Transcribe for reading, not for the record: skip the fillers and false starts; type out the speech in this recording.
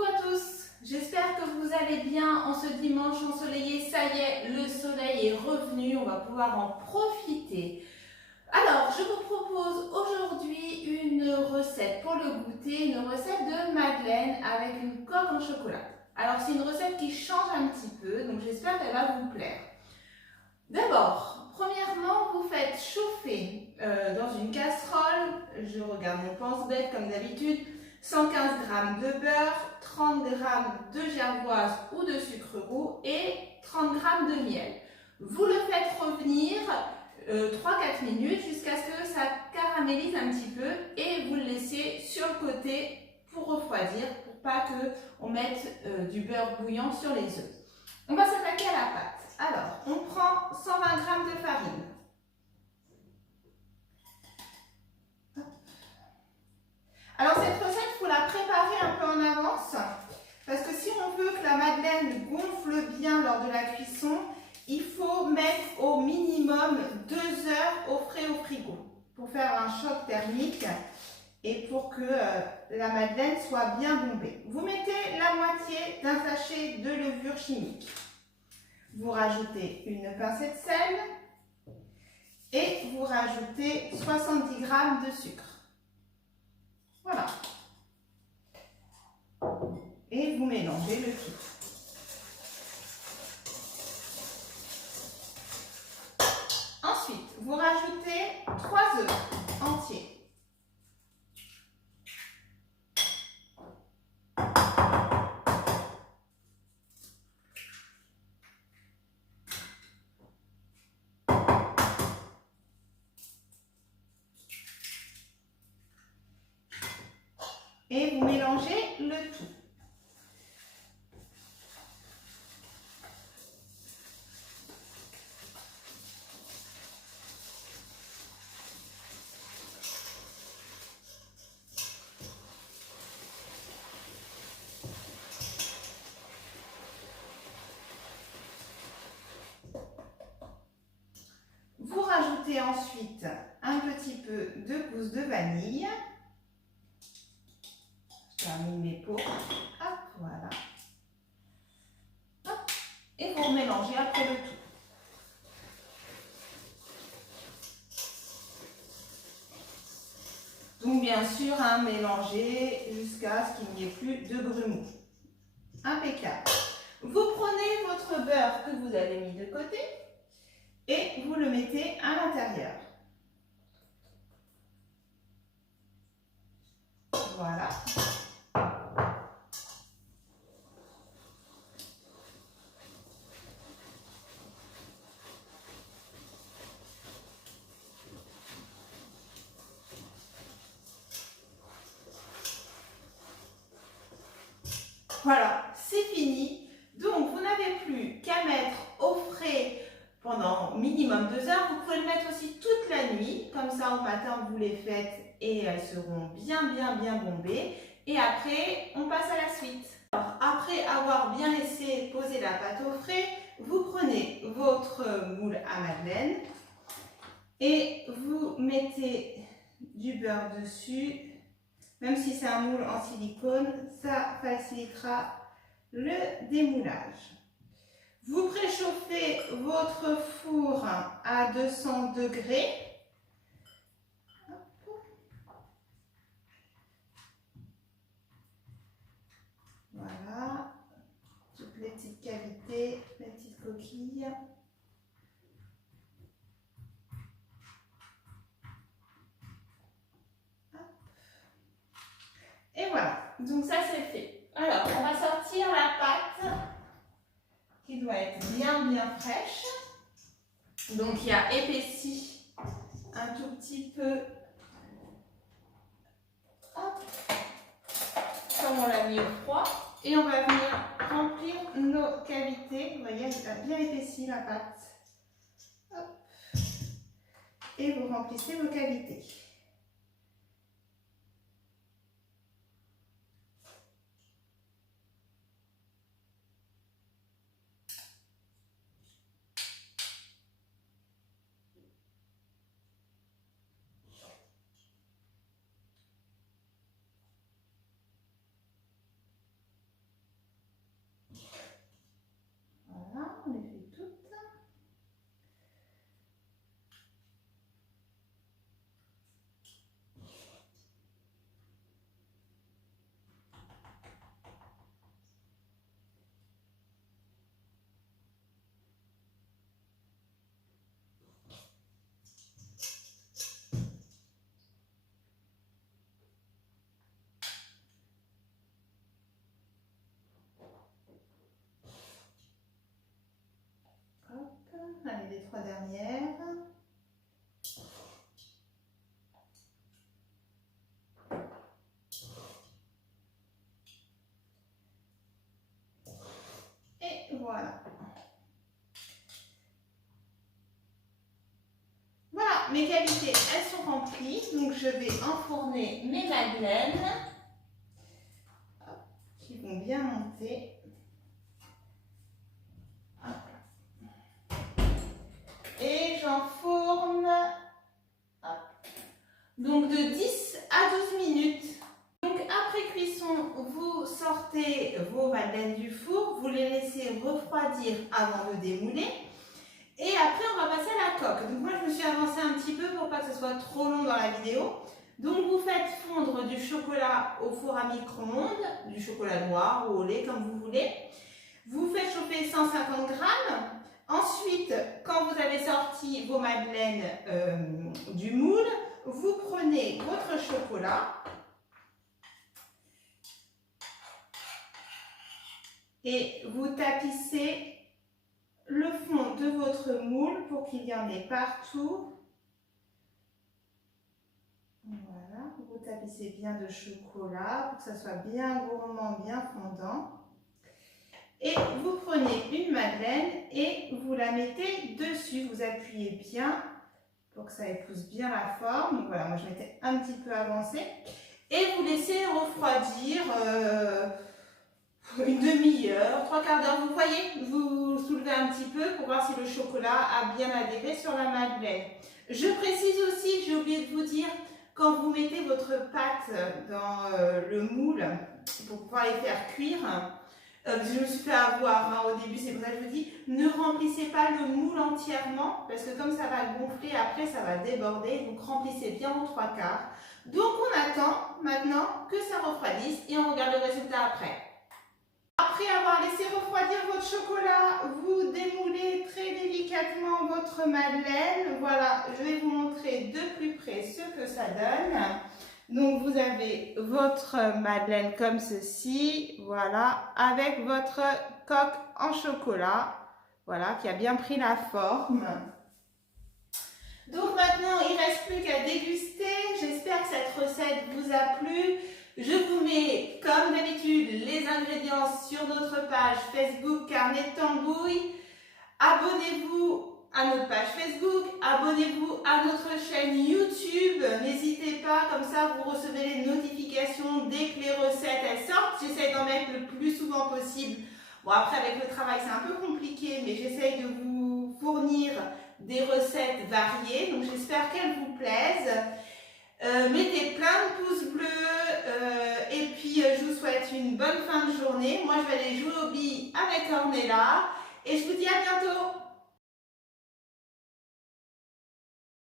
Coucou à tous, j'espère que vous allez bien en ce dimanche ensoleillé. Ça y est, le soleil est revenu, on va pouvoir en profiter. Alors, je vous propose aujourd'hui une recette pour le goûter, une recette de madeleine avec une coque en chocolat. Alors, c'est une recette qui change un petit peu, donc j'espère qu'elle va vous plaire. D'abord, premièrement, vous faites chauffer dans une casserole, je regarde mon pense-bête comme d'habitude, 115 g de beurre, 30 g de gervoise ou de sucre roux et 30 g de miel. Vous le faites revenir 3-4 minutes jusqu'à ce que ça caramélise un petit peu et vous le laissez sur le côté pour refroidir, pour pas qu'on mette du beurre bouillant sur les œufs. On va s'attaquer à la pâte. Alors, on prend 120 g de farine. Alors, cette recette, il faut la préparer un peu en avance parce que si on veut que la madeleine gonfle bien lors de la cuisson, il faut mettre au minimum 2 heures au frais au frigo pour faire un choc thermique et pour que la madeleine soit bien bombée. Vous mettez la moitié d'un sachet de levure chimique. Vous rajoutez une pincée de sel et vous rajoutez 70 g de sucre. Voilà. Et vous mélangez le tout. Ensuite, vous rajoutez 3 œufs entiers. Et vous mélangez le tout. Vous rajoutez ensuite un petit peu de gousse de vanille. Je termine mes pots. Hop, voilà. Hop, et vous mélangez après le tout. Donc bien sûr, mélanger jusqu'à ce qu'il n'y ait plus de grumeaux. Impeccable. Vous prenez votre beurre que vous avez mis de côté et vous le mettez à l'intérieur. Voilà. Voilà, c'est fini. Donc, vous n'avez plus qu'à mettre au frais pendant minimum 2 heures. Vous pouvez le mettre aussi toute la nuit. Comme ça, au matin, vous les faites et elles seront bien bombées. Et après, on passe à la suite. Alors, après avoir bien laissé poser la pâte au frais, vous prenez votre moule à madeleine et vous mettez du beurre dessus. Même si c'est un moule en silicone, ça facilitera le démoulage. Vous préchauffez votre four à 200 degrés. Voilà, toutes les petites cavités, les petites coquilles. Et voilà, donc ça c'est fait. Alors, on va sortir la pâte qui doit être bien fraîche. Donc, il a épaissi un tout petit peu. Hop, comme on l'a mis au froid. Et on va venir remplir nos cavités. Vous voyez, elle a bien épaissi la pâte. Hop. Et vous remplissez vos cavités. 3 dernières. Et voilà. Voilà, mes cavités, elles sont remplies. Donc, je vais enfourner mes madeleines qui vont bien monter. Et j'enfourne donc de 10 à 12 minutes. Donc après cuisson, vous sortez vos madeleines du four, vous les laissez refroidir avant de démouler. Et après, on va passer à la coque. Donc moi, je me suis avancée un petit peu pour pas que ce soit trop long dans la vidéo. Donc vous faites fondre du chocolat au four à micro-ondes, du chocolat noir ou au lait comme vous voulez. Vous faites chauffer 150 grammes. Ensuite, quand vous avez sorti vos madeleines du moule, vous prenez votre chocolat et vous tapissez le fond de votre moule pour qu'il y en ait partout. Voilà, vous tapissez bien de chocolat pour que ça soit bien gourmand, bien fondant. Et vous prenez une madeleine et vous la mettez dessus. Vous appuyez bien pour que ça épouse bien la forme. Donc voilà, moi je m'étais un petit peu avancée. Et vous laissez refroidir une demi-heure, 3/4 d'heure. Vous voyez, vous soulevez un petit peu pour voir si le chocolat a bien adhéré sur la madeleine. Je précise aussi, j'ai oublié de vous dire, quand vous mettez votre pâte dans le moule pour pouvoir les faire cuire, je me suis fait avoir au début, c'est pour ça que je vous dis, ne remplissez pas le moule entièrement, parce que comme ça va gonfler, après ça va déborder, donc remplissez bien vos 3/4. Donc on attend maintenant que ça refroidisse et on regarde le résultat après. Après avoir laissé refroidir votre chocolat, vous démoulez très délicatement votre madeleine. Voilà, je vais vous montrer de plus près ce que ça donne. Donc vous avez votre madeleine comme ceci, voilà, avec votre coque en chocolat, voilà, qui a bien pris la forme. Donc maintenant, il ne reste plus qu'à déguster. J'espère que cette recette vous a plu. Je vous mets, comme d'habitude, les ingrédients sur notre page Facebook Carnet de Tambouille. Abonnez-vous à notre page Facebook, abonnez-vous à notre chaîne YouTube, n'hésitez pas, comme ça vous recevez les notifications dès que les recettes elles sortent. J'essaie d'en mettre le plus souvent possible. Bon, après avec le travail c'est un peu compliqué, mais j'essaie de vous fournir des recettes variées, donc j'espère qu'elles vous plaisent. Mettez plein de pouces bleus et puis je vous souhaite une bonne fin de journée. Moi je vais aller jouer aux billes avec Ornella et je vous dis à bientôt.